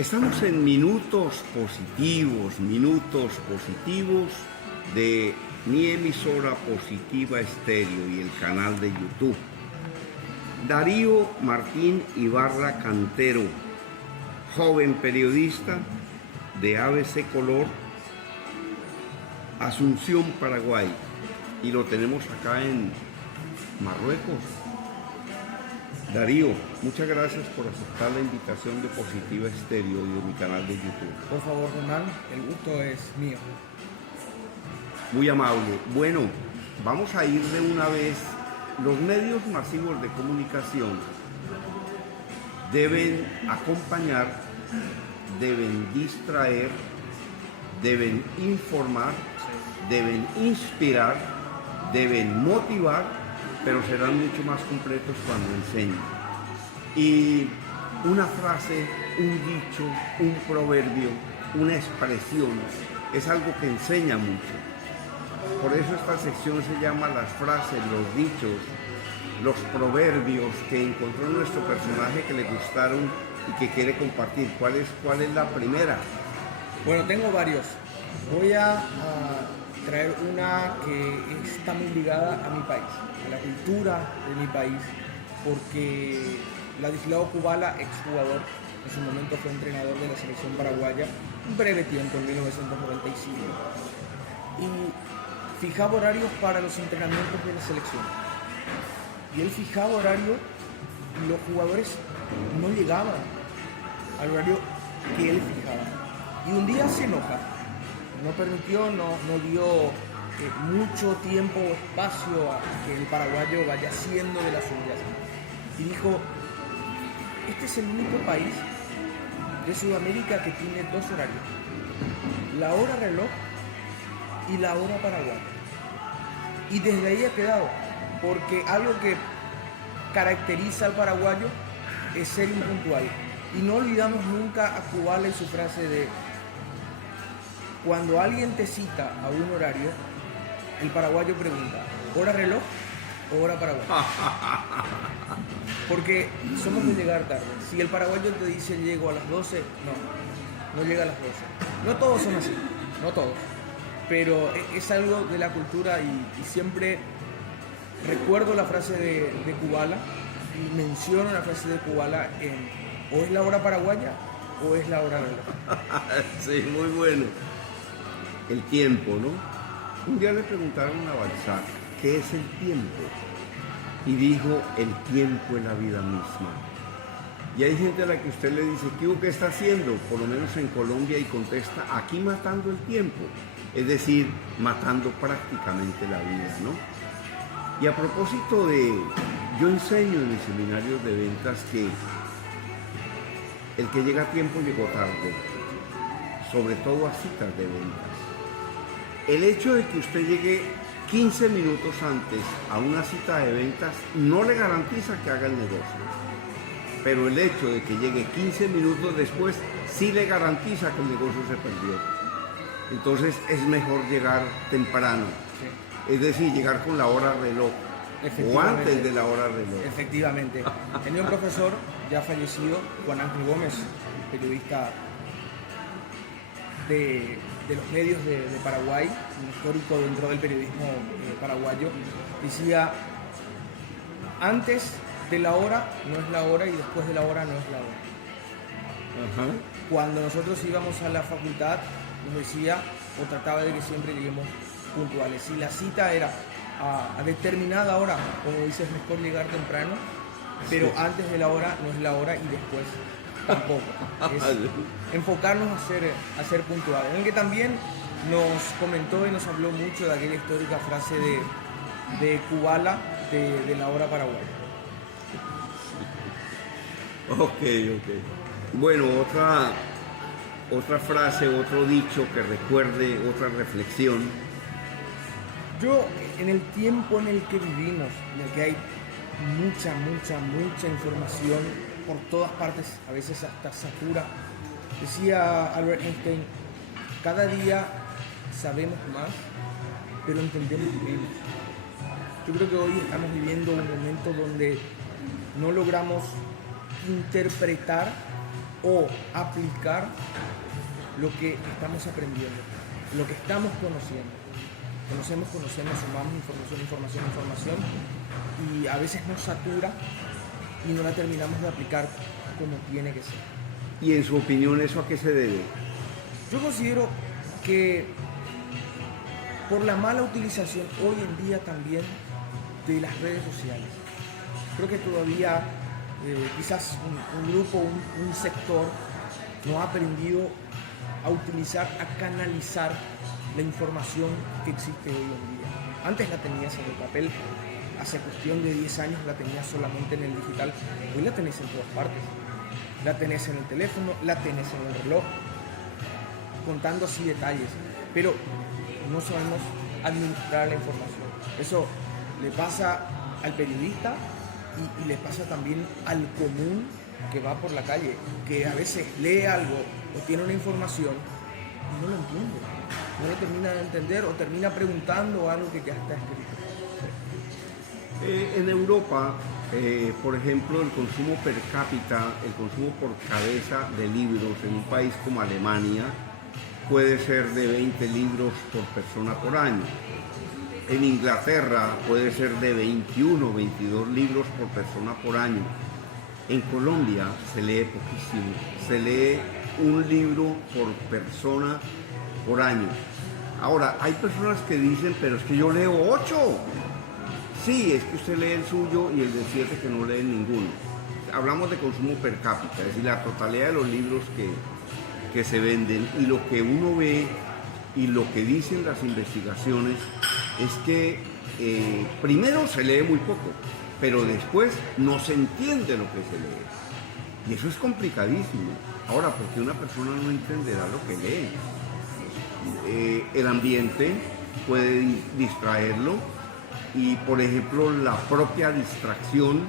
Estamos en minutos positivos de mi emisora Positiva Estéreo y el canal de YouTube. Darío Martín Ibarra Cantero, joven periodista de ABC Color, Asunción, Paraguay, y lo tenemos acá en Marruecos. Darío, muchas gracias por aceptar la invitación de Positiva Estéreo y de mi canal de YouTube. Por favor, Román, el gusto es mío. Muy amable. Bueno, vamos a ir de una vez. Los medios masivos de comunicación deben acompañar, deben distraer, deben informar, deben inspirar, deben motivar, pero serán mucho más completos cuando enseñen. Y una frase, un dicho, un proverbio, una expresión es algo que enseña mucho. Por eso esta sección se llama las frases, los dichos, los proverbios que encontró nuestro personaje que le gustaron y que quiere compartir. ¿Cuál es la primera? Bueno, tengo varios. Voy a traer una que está muy ligada a mi país, a la cultura de mi país, porque Ladislao Kubala, exjugador, en su momento fue entrenador de la selección paraguaya, un breve tiempo, en 1995, y fijaba horarios para los entrenamientos de la selección. Y él fijaba horario y los jugadores no llegaban al horario que él fijaba. Y un día se enoja, no permitió, no dio mucho tiempo o espacio a que el paraguayo vaya haciendo de las suyas. Y dijo, este es el único país de Sudamérica que tiene dos horarios, la hora reloj y la hora paraguaya. Y desde ahí ha quedado, porque algo que caracteriza al paraguayo es ser impuntual. Y no olvidamos nunca a Kubala y su frase de: cuando alguien te cita a un horario, el paraguayo pregunta, ¿hora reloj o hora paraguaya? Porque somos de llegar tarde. Si el paraguayo te dice llego a las 12, no llega a las 12. No todos son así, no todos. Pero es algo de la cultura y siempre recuerdo la frase de Kubala y menciono la frase de Kubala en o es la hora paraguaya o es la hora reloj. Sí, muy bueno. El tiempo, ¿no? Un día le preguntaron a Balzac, ¿qué es el tiempo? Y dijo, el tiempo es la vida misma. Y hay gente a la que usted le dice, ¿qué está haciendo? Por lo menos en Colombia, y contesta, aquí matando el tiempo. Es decir, matando prácticamente la vida, ¿no? Y a propósito yo enseño en mis seminarios de ventas que el que llega a tiempo llegó tarde, sobre todo a citas de ventas. El hecho de que usted llegue 15 minutos antes a una cita de ventas no le garantiza que haga el negocio, pero el hecho de que llegue 15 minutos después sí le garantiza que el negocio se perdió. Entonces es mejor llegar temprano, sí. Es decir, llegar con la hora reloj o antes de la hora reloj. Efectivamente. Tenía un profesor ya fallecido, Juan Ángel Gómez, periodista de los medios de Paraguay, un histórico dentro del periodismo paraguayo, decía, antes de la hora no es la hora y después de la hora no es la hora. Ajá. Cuando nosotros íbamos a la facultad, nos decía o trataba de que siempre lleguemos puntuales. Si la cita era a determinada hora, como dices, es mejor llegar temprano, pero sí, antes de la hora no es la hora y después tampoco. Es enfocarnos a ser puntuales. En el que también nos comentó y nos habló mucho de aquella histórica frase de Kubala de la hora paraguaya. Ok. Bueno, otra frase, otro dicho que recuerde, otra reflexión. Yo, en el tiempo en el que vivimos, en el que hay mucha información por todas partes, a veces hasta satura, decía Albert Einstein, cada día sabemos más, pero entendemos menos. Yo creo que hoy estamos viviendo un momento donde no logramos interpretar o aplicar lo que estamos aprendiendo, lo que estamos conociendo. Conocemos, sumamos información, y a veces nos satura y no la terminamos de aplicar como tiene que ser. ¿Y en su opinión eso a qué se debe? Yo considero que por la mala utilización hoy en día también de las redes sociales. Creo que todavía quizás un grupo, un sector no ha aprendido a utilizar, a canalizar la información que existe hoy en día. Antes la tenías en el papel, hace cuestión de 10 años la tenías solamente en el digital, hoy la tenés en todas partes. La tenés en el teléfono, la tenés en el reloj, contando así detalles, pero no sabemos administrar la información. Eso le pasa al periodista y le pasa también al común que va por la calle, que a veces lee algo o tiene una información y no lo entiende, no lo termina de entender o termina preguntando algo que ya está escrito. En Europa, por ejemplo, el consumo per cápita, el consumo por cabeza de libros en un país como Alemania puede ser de 20 libros por persona por año. En Inglaterra puede ser de 21 o 22 libros por persona por año. En Colombia se lee poquísimo, se lee un libro por persona por año. Ahora, hay personas que dicen, pero es que yo leo 8. Sí, es que usted lee el suyo y el de 7 que no lee ninguno. Hablamos de consumo per cápita, es decir, la totalidad de los libros que se venden, y lo que uno ve y lo que dicen las investigaciones es que primero se lee muy poco, pero después no se entiende lo que se lee. Y eso es complicadísimo. Ahora, porque una persona no entenderá lo que lee. El ambiente puede distraerlo, y por ejemplo la propia distracción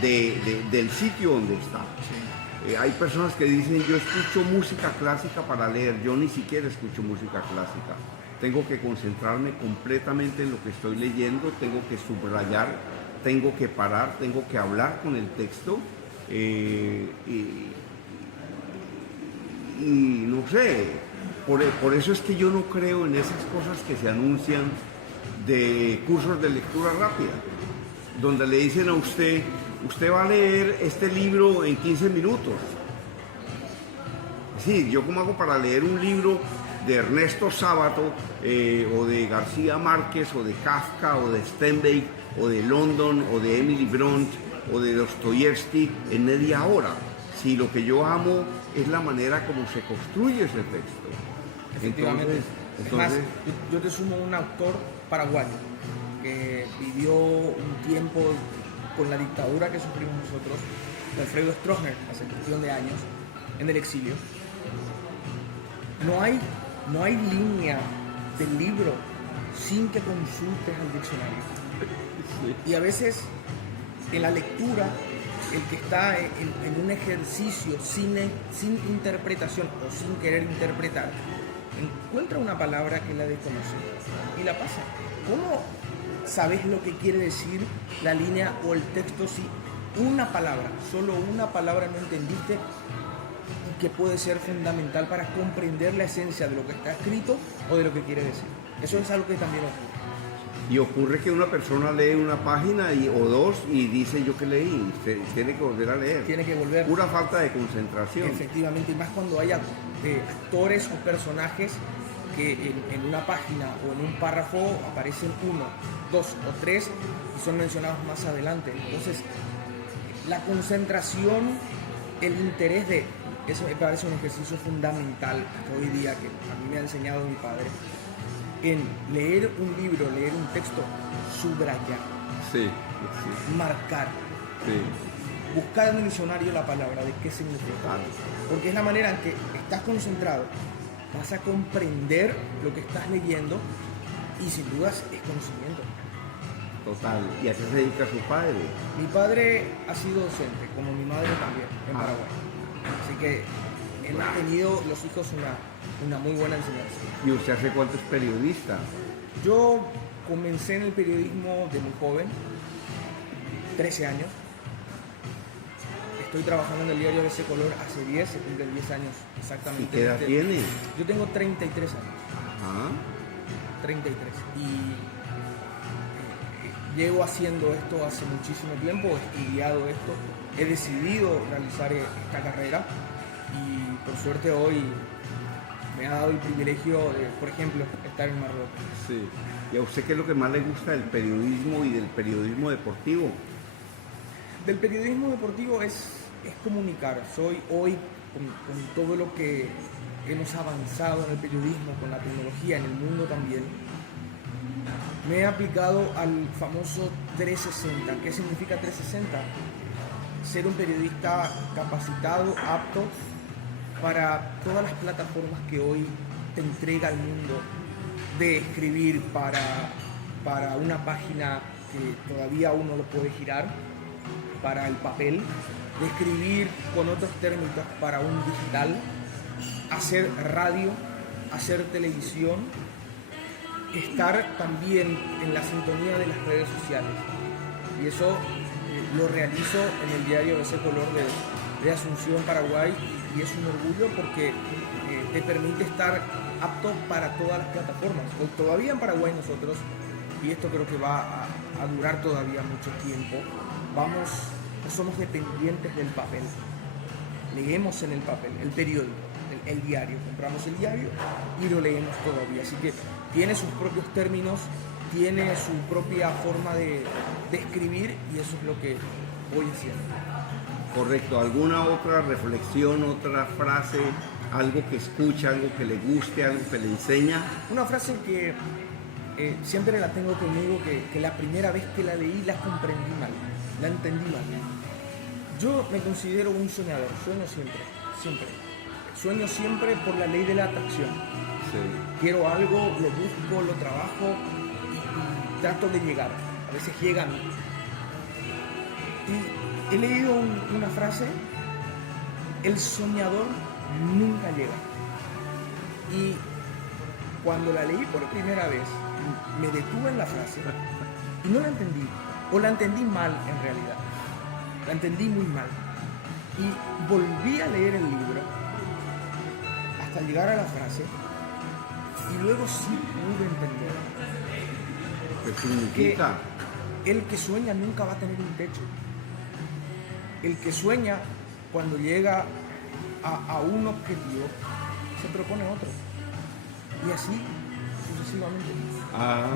del sitio donde está. Sí. Hay personas que dicen, yo escucho música clásica para leer. Yo ni siquiera escucho música clásica. Tengo que concentrarme completamente en lo que estoy leyendo, tengo que subrayar, tengo que parar, tengo que hablar con el texto, y no sé, por eso es que yo no creo en esas cosas que se anuncian de cursos de lectura rápida, donde le dicen a usted, usted va a leer este libro en 15 minutos. Sí, ¿yo cómo hago para leer un libro de Ernesto Sábato, o de García Márquez, o de Kafka, o de Steinbeck, o de London, o de Emily Bront, o de Dostoyevsky en media hora? Si lo que yo amo es la manera como se construye ese texto. Efectivamente. Entonces, es más, yo te sumo un autor paraguayo que vivió un tiempo con la dictadura que sufrimos nosotros, Alfredo Stroessner, hace cuestión de años, en el exilio. No hay línea del libro sin que consultes el diccionario. Sí. Y a veces en la lectura, el que está en un ejercicio sin interpretación o sin querer interpretar, encuentra una palabra que la desconoce y la pasa. ¿Cómo sabes lo que quiere decir la línea o el texto si una palabra, solo una palabra no entendiste, y que puede ser fundamental para comprender la esencia de lo que está escrito o de lo que quiere decir? Eso es algo que también ocurre. Y ocurre que una persona lee una página o dos y dice, yo que leí, tiene que volver a leer. Tiene que volver. Pura falta de concentración. Efectivamente, y más cuando hay actores o personajes que en una página o en un párrafo aparecen 1, 2 o 3 y son mencionados más adelante. Entonces, la concentración, el interés eso me parece un ejercicio fundamental hoy día que a mí me ha enseñado mi padre. En leer un libro, leer un texto, subrayar, sí, sí. Marcar, sí. Buscar en el diccionario la palabra de qué significa, porque es la manera en que estás concentrado, vas a comprender lo que estás leyendo y sin dudas es conocimiento. Total. ¿Y a qué se dedica su padre? Mi padre ha sido docente, como mi madre también, en Paraguay. Así que hemos tenido los hijos una muy buena enseñanza. ¿Y usted hace cuánto es periodista? Yo comencé en el periodismo de muy joven, 13 años. estoy trabajando en el diario ABC Color hace 10, se cumplen 10 años exactamente. ¿Y qué edad tienes? Yo tengo 33 años. Ajá. 33. Y llevo haciendo esto hace muchísimo tiempo, he estudiado esto, he decidido realizar esta carrera y por suerte hoy me ha dado el privilegio de, por ejemplo, estar en Marruecos. Sí. ¿Y a usted qué es lo que más le gusta del periodismo y del periodismo deportivo? Del periodismo deportivo es comunicar. Soy hoy, con todo lo que hemos avanzado en el periodismo, con la tecnología, en el mundo también, me he aplicado al famoso 360. ¿Qué significa 360? Ser un periodista capacitado, apto para todas las plataformas que hoy te entrega el mundo, de escribir para una página que todavía uno lo puede girar, para el papel, de escribir con otros términos para un digital, hacer radio, hacer televisión, estar también en la sintonía de las redes sociales. Y eso lo realizo en el diario ABC Color de Asunción, Paraguay, y es un orgullo porque te permite estar apto para todas las plataformas. Todavía en Paraguay nosotros, y esto creo que va a durar todavía mucho tiempo, no somos dependientes del papel. Leemos en el papel, el periódico, el diario, compramos el diario y lo leemos todavía. Así que tiene sus propios términos, tiene su propia forma de escribir y eso es lo que voy haciendo. Correcto. ¿Alguna otra reflexión, otra frase, algo que escucha, algo que le guste, algo que le enseña? Una frase que siempre la tengo conmigo, que la primera vez que la leí la comprendí mal, la entendí mal. Yo me considero un soñador, sueño siempre. Sueño siempre por la ley de la atracción. Sí. Quiero algo, lo busco, lo trabajo y trato de llegar. A veces llega a mí. Y he leído una frase: el soñador nunca llega. Y cuando la leí por primera vez, me detuve en la frase y no la entendí. O la entendí mal en realidad. La entendí muy mal. Y volví a leer el libro hasta llegar a la frase y luego sí pude entender. ¿Qué significa? Que el que sueña nunca va a tener un techo. El que sueña, cuando llega a un objetivo, se propone otro. Y así sucesivamente.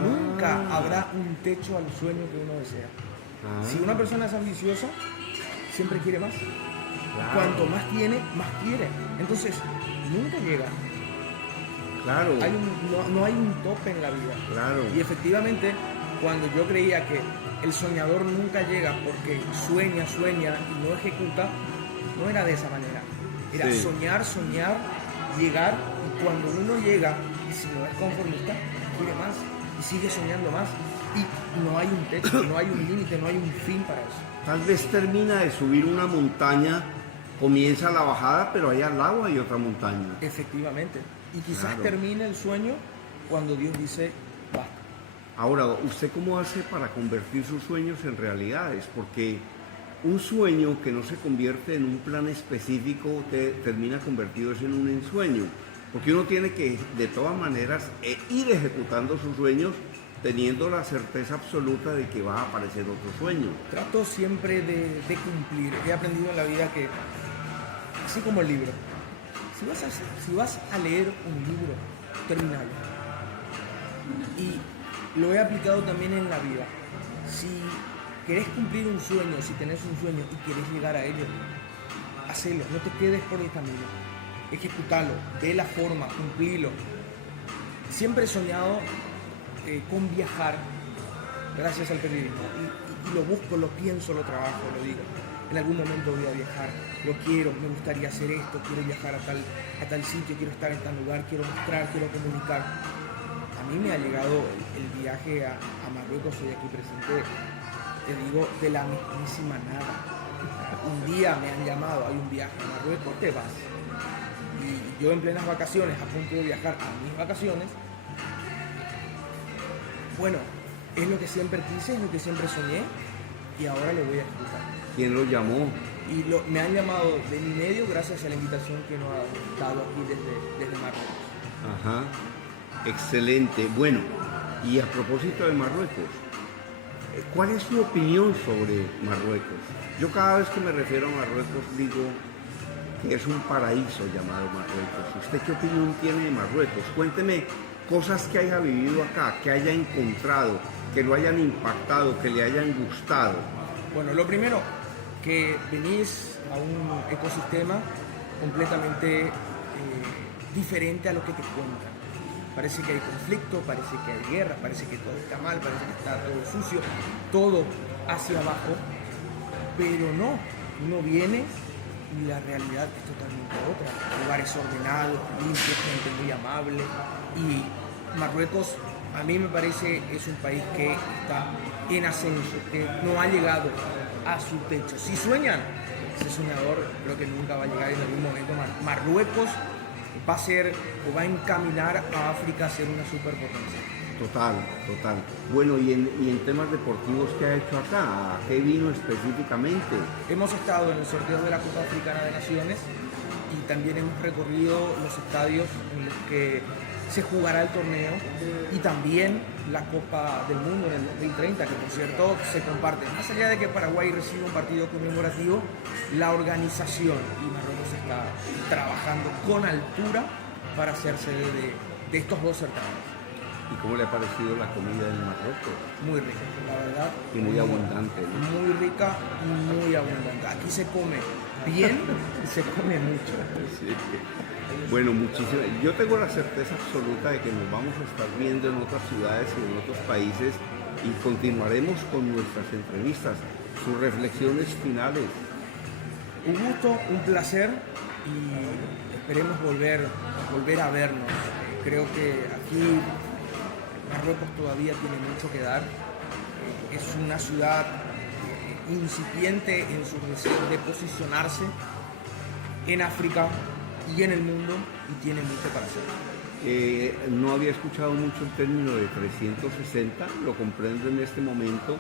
Nunca habrá un techo al sueño que uno desea. Si una persona es ambiciosa, siempre quiere más. Claro. Cuanto más tiene, más quiere. Entonces, nunca llega. Claro. No hay un tope en la vida. Claro. Y efectivamente, cuando yo creía que el soñador nunca llega porque sueña y no ejecuta, no era de esa manera. Era Sí. soñar, llegar, y cuando uno llega, si no es conformista, quiere más y sigue soñando más. Y no hay un techo, no hay un límite, no hay un fin para eso. Tal vez termina de subir una montaña, comienza la bajada, pero ahí al lado hay otra montaña. Efectivamente. Y quizás Claro. termine el sueño cuando Dios dice, basta. Ahora, ¿usted cómo hace para convertir sus sueños en realidades? Porque un sueño que no se convierte en un plan específico termina convertidos en un ensueño. Porque uno tiene que, de todas maneras, ir ejecutando sus sueños teniendo la certeza absoluta de que va a aparecer otro sueño. Trato siempre de cumplir. He aprendido en la vida que, así como el libro, si vas a leer un libro, terminalo. Y lo he aplicado también en la vida. Si querés cumplir un sueño, si tenés un sueño y querés llegar a ello, hacelo, no te quedes por el camino. Ejecutalo, ve la forma, cumplilo. Siempre he soñado con viajar gracias al periodismo y lo busco, lo pienso, lo trabajo, lo digo. En algún momento voy a viajar, lo quiero, me gustaría hacer esto, quiero viajar a tal sitio, quiero estar en tal lugar, quiero mostrar, quiero comunicar. A mí me ha llegado el viaje a Marruecos, hoy aquí presente, te digo, de la mismísima nada. Un día me han llamado, hay un viaje a Marruecos, te vas. Y yo en plenas vacaciones, a punto de viajar a mis vacaciones, bueno, es lo que siempre quise, es lo que siempre soñé y ahora lo voy a ejecutar. ¿Quién lo llamó? me han llamado de mi medio gracias a la invitación que nos ha dado aquí desde Marruecos. Ajá, excelente. Bueno, y a propósito de Marruecos, ¿cuál es su opinión sobre Marruecos? Yo cada vez que me refiero a Marruecos digo que es un paraíso llamado Marruecos. ¿Usted qué opinión tiene de Marruecos? Cuénteme cosas que haya vivido acá, que haya encontrado, que lo hayan impactado, que le hayan gustado. Bueno, lo primero, que venís a un ecosistema completamente diferente a lo que te cuentan. Parece que hay conflicto, parece que hay guerra, parece que todo está mal, parece que está todo sucio, todo hacia abajo, pero no, uno viene y la realidad es totalmente otra. Lugares ordenados, limpios, gente muy amable, y Marruecos a mí me parece es un país que está en ascenso, que no ha llegado a su techo. Si sueñan, ese soñador creo que nunca va a llegar en algún momento. Marruecos va a ser o va a encaminar a África a ser una superpotencia. Total, total. Bueno, y en temas deportivos, ¿qué ha hecho acá? ¿A qué vino específicamente? Hemos estado en el sorteo de la Copa Africana de Naciones y también hemos recorrido los estadios en los que se jugará el torneo y también la Copa del Mundo en el 2030, que por cierto se comparte. Más allá de que Paraguay recibe un partido conmemorativo, la organización y Marruecos está trabajando con altura para hacerse de estos dos certámenes. ¿Y cómo le ha parecido la comida en Marruecos? Muy rica, la verdad. Y muy abundante, ¿no? Muy rica y muy abundante. Aquí se come bien y se come mucho. Sí. Bueno, muchísimas. Yo tengo la certeza absoluta de que nos vamos a estar viendo en otras ciudades y en otros países y continuaremos con nuestras entrevistas, sus reflexiones finales. Un gusto, un placer y esperemos volver a vernos. Creo que aquí Marruecos todavía tiene mucho que dar. Es una ciudad incipiente en sus deseos de posicionarse en África y en el mundo y tiene mucho para hacer. No había escuchado mucho el término de 360, lo comprendo en este momento,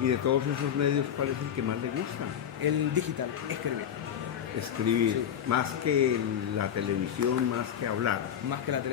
y de todos esos medios, ¿cuál es el que más le gusta? El digital, escribir. Escribir, Sí. más que la televisión, más que hablar. Más que la televisión.